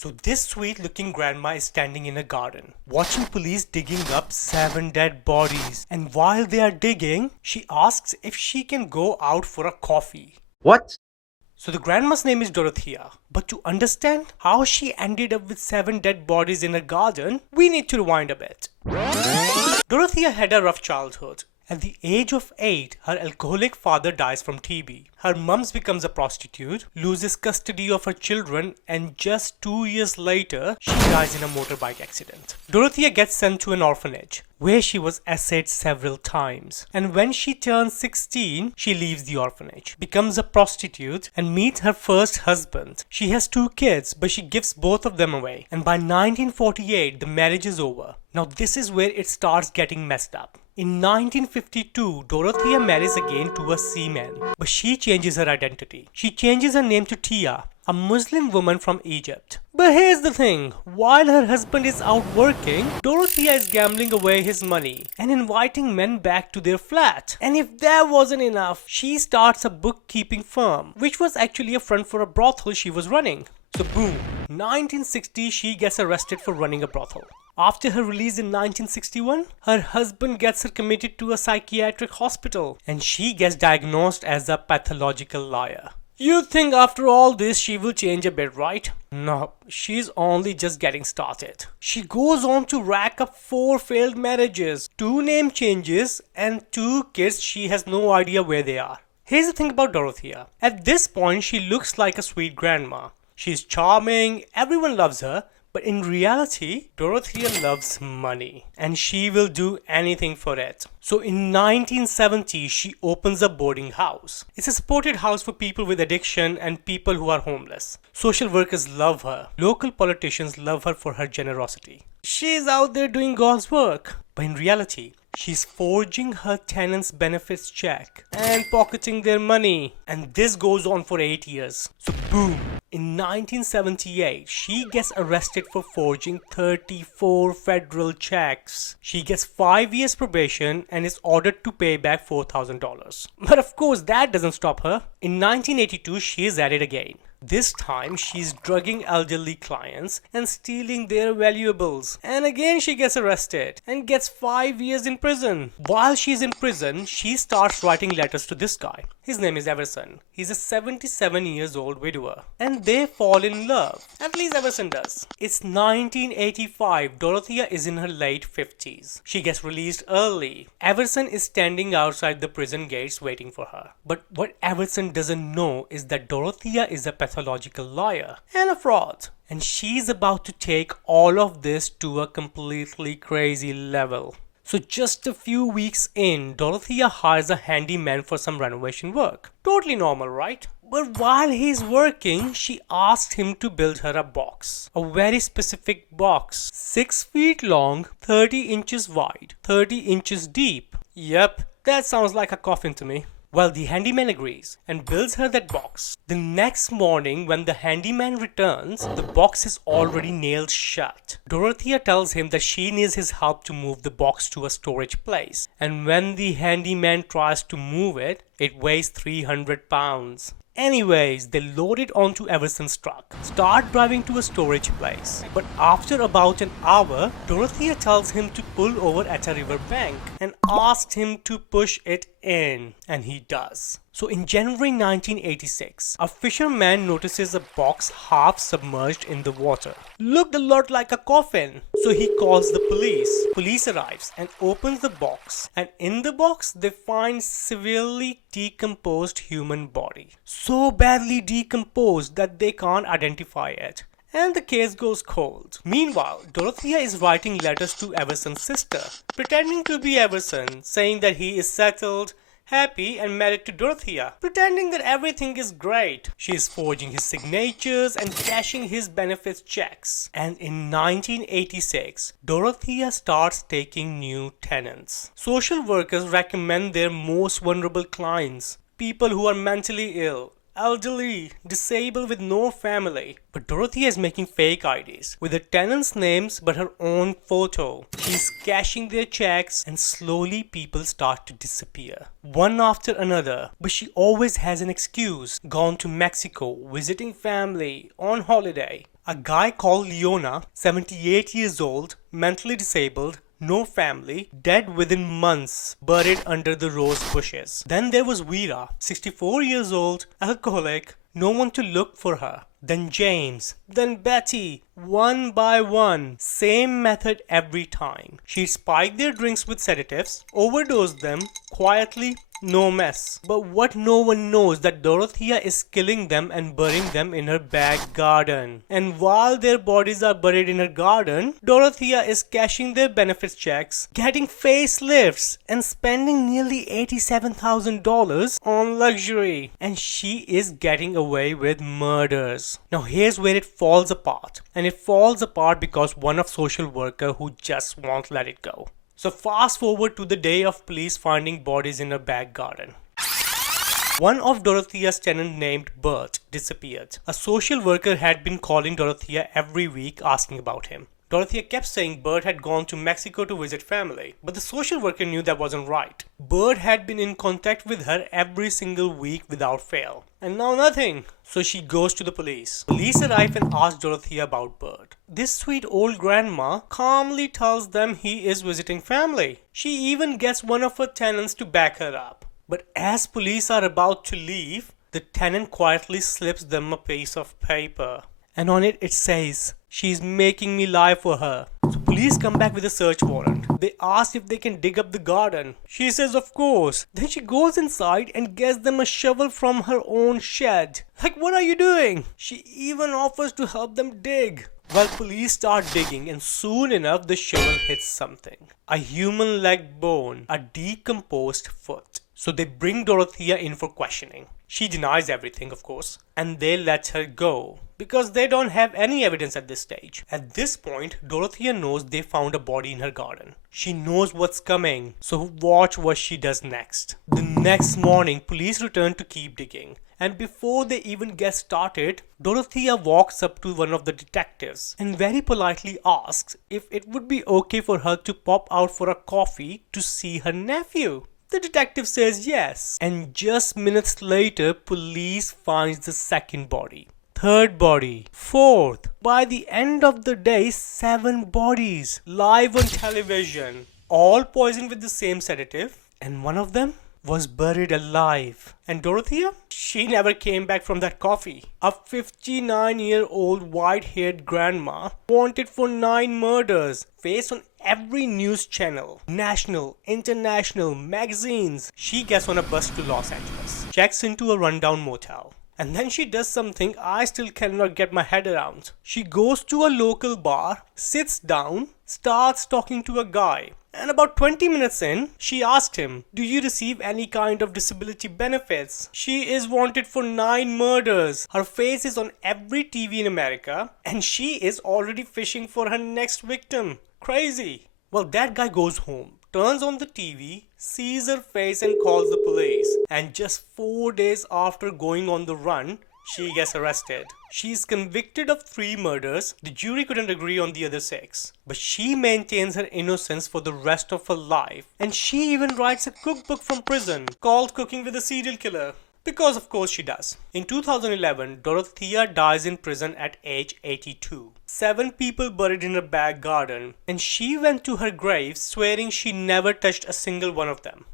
So this sweet looking grandma is standing in a garden, watching police digging up 7 dead bodies. And while they are digging, she asks if she can go out for a coffee. What? So the grandma's name is Dorothea. But to understand how she ended up with 7 dead bodies in a garden, we need to rewind a bit. Dorothea had a rough childhood. At the age of 8, her alcoholic father dies from TB. Her mum becomes a prostitute, loses custody of her children, and just 2 years later, she dies in a motorbike accident. Dorothea gets sent to an orphanage, where she was essayed several times. And when she turns 16, she leaves the orphanage, becomes a prostitute, and meets her first husband. She has 2 kids, but she gives both of them away. And by 1948, the marriage is over. Now this is where it starts getting messed up. In 1952, Dorothea marries again to a seaman, but she changes her identity. She changes her name to Tia, a Muslim woman from Egypt. But here's the thing, while her husband is out working, Dorothea is gambling away his money and inviting men back to their flat. And if that wasn't enough, she starts a bookkeeping firm, which was actually a front for a brothel she was running. So boom, 1960 she gets arrested for running a brothel. After her release in 1961, her husband gets her committed to a psychiatric hospital and she gets diagnosed as a pathological liar. You think after all this she will change a bit, right? No, she's only just getting started. She goes on to rack up 4 failed marriages, 2 name changes, and 2 kids she has no idea where they are. Here's the thing about Dorothea. At this point, she looks like a sweet grandma. She's charming, everyone loves her. But in reality, Dorothea loves money and she will do anything for it. So in 1970, she opens a boarding house. It's a supported house for people with addiction and people who are homeless. Social workers love her. Local politicians love her for her generosity. She's out there doing God's work. But in reality, she's forging her tenants' benefits check and pocketing their money. And this goes on for 8 years. So boom. In 1978, she gets arrested for forging 34 federal checks. She gets 5 years probation and is ordered to pay back $4,000. But of course, that doesn't stop her. In 1982, she is at it again. This time, she's drugging elderly clients and stealing their valuables. And again, she gets arrested and gets 5 years in prison. While she's in prison, she starts writing letters to this guy. His name is Everson. He's a 77 years old widower. And they fall in love. At least Everson does. It's 1985. Dorothea is in her late 50s. She gets released early. Everson is standing outside the prison gates waiting for her. But what Everson doesn't know is that Dorothea is a pathological liar and a fraud. And she's about to take all of this to a completely crazy level. So just a few weeks in, Dorothea hires a handyman for some renovation work. Totally normal, right? But while he's working, she asked him to build her a box. A very specific box. 6 feet long, 30 inches wide, 30 inches deep. Yep, that sounds like a coffin to me. Well, the handyman agrees and builds her that box. The next morning, when the handyman returns, the box is already nailed shut. Dorothea tells him that she needs his help to move the box to a storage place. And when the handyman tries to move it, it weighs 300 pounds. Anyways, they load it onto Everson's truck, start driving to a storage place. But after about an hour, Dorothea tells him to pull over at a river bank and asks him to push it in, and he does. So in January 1986, a fisherman notices a box half submerged in the water. Looked a lot like a coffin. So he calls the police. Police arrives and opens the box. And in the box, they find severely decomposed human body. So badly decomposed that they can't identify it. And the case goes cold. Meanwhile, Dorothea is writing letters to Everson's sister, pretending to be Everson, saying that he is settled, happy and married to Dorothea, pretending that everything is great. She is forging his signatures and cashing his benefits checks. And in 1986, Dorothea starts taking new tenants. Social workers recommend their most vulnerable clients, people who are mentally ill, elderly, disabled with no family. But Dorothea is making fake IDs with the tenants' names but her own photo. She's cashing their checks and slowly people start to disappear. One after another. But she always has an excuse. Gone to Mexico, visiting family, on holiday. A guy called Leona, 78 years old, mentally disabled, no family, dead within months, buried under the rose bushes. Then there was Vera, 64 years old, alcoholic, no one to look for her. Then James, then Betty, one by one, same method every time. She spiked their drinks with sedatives, overdosed them, quietly, no mess. But what no one knows that Dorothea is killing them and burying them in her back garden. And while their bodies are buried in her garden, Dorothea is cashing their benefits checks, getting facelifts, and spending nearly $87,000 on luxury. And she is getting away with murders. Now here's where it falls apart. And it falls apart because one of social worker who just won't let it go. So fast forward to the day of police finding bodies in her back garden. One of Dorothea's tenants named Bert disappeared. A social worker had been calling Dorothea every week asking about him. Dorothea kept saying Bert had gone to Mexico to visit family, but the social worker knew that wasn't right. Bert had been in contact with her every single week without fail. And now nothing. So she goes to the police. Police arrive and ask Dorothea about Bert. This sweet old grandma calmly tells them he is visiting family. She even gets one of her tenants to back her up. But as police are about to leave, the tenant quietly slips them a piece of paper. And on it says, "She's making me lie for her." So police come back with a search warrant. They ask if they can dig up the garden. She says of course. Then she goes inside and gets them a shovel from her own shed. Like, what are you doing? She even offers to help them dig. Well, police start digging and soon enough the shovel hits something. A human leg bone, a decomposed foot. So they bring Dorothea in for questioning. She denies everything, of course, and they let her go because they don't have any evidence at this stage. At this point, Dorothea knows they found a body in her garden. She knows what's coming, so watch what she does next. The next morning, police return to keep digging. And before they even get started, Dorothea walks up to one of the detectives and very politely asks if it would be okay for her to pop out for a coffee to see her nephew. The detective says yes, and just minutes later, police finds the second body, third body, fourth. By the end of the day, 7 bodies live on television, all poisoned with the same sedative, and one of them was buried alive. And Dorothea? She never came back from that coffee. A 59-year-old white-haired grandma wanted for 9 murders, faced on every news channel, national, international, magazines. She gets on a bus to Los Angeles, checks into a rundown motel. And then she does something I still cannot get my head around. She goes to a local bar, sits down, starts talking to a guy. And about 20 minutes in, she asked him, "Do you receive any kind of disability benefits?" She is wanted for 9 murders. Her face is on every TV in America. And she is already fishing for her next victim. Crazy. Well, that guy goes home, turns on the TV, sees her face and calls the police. And just 4 days after going on the run, she gets arrested. She is convicted of 3 murders. The jury couldn't agree on the other 6. But she maintains her innocence for the rest of her life. And she even writes a cookbook from prison called Cooking with a Serial Killer. Because of course she does. In 2011, Dorothea dies in prison at age 82. 7 people buried in her back garden. And she went to her grave swearing she never touched a single one of them.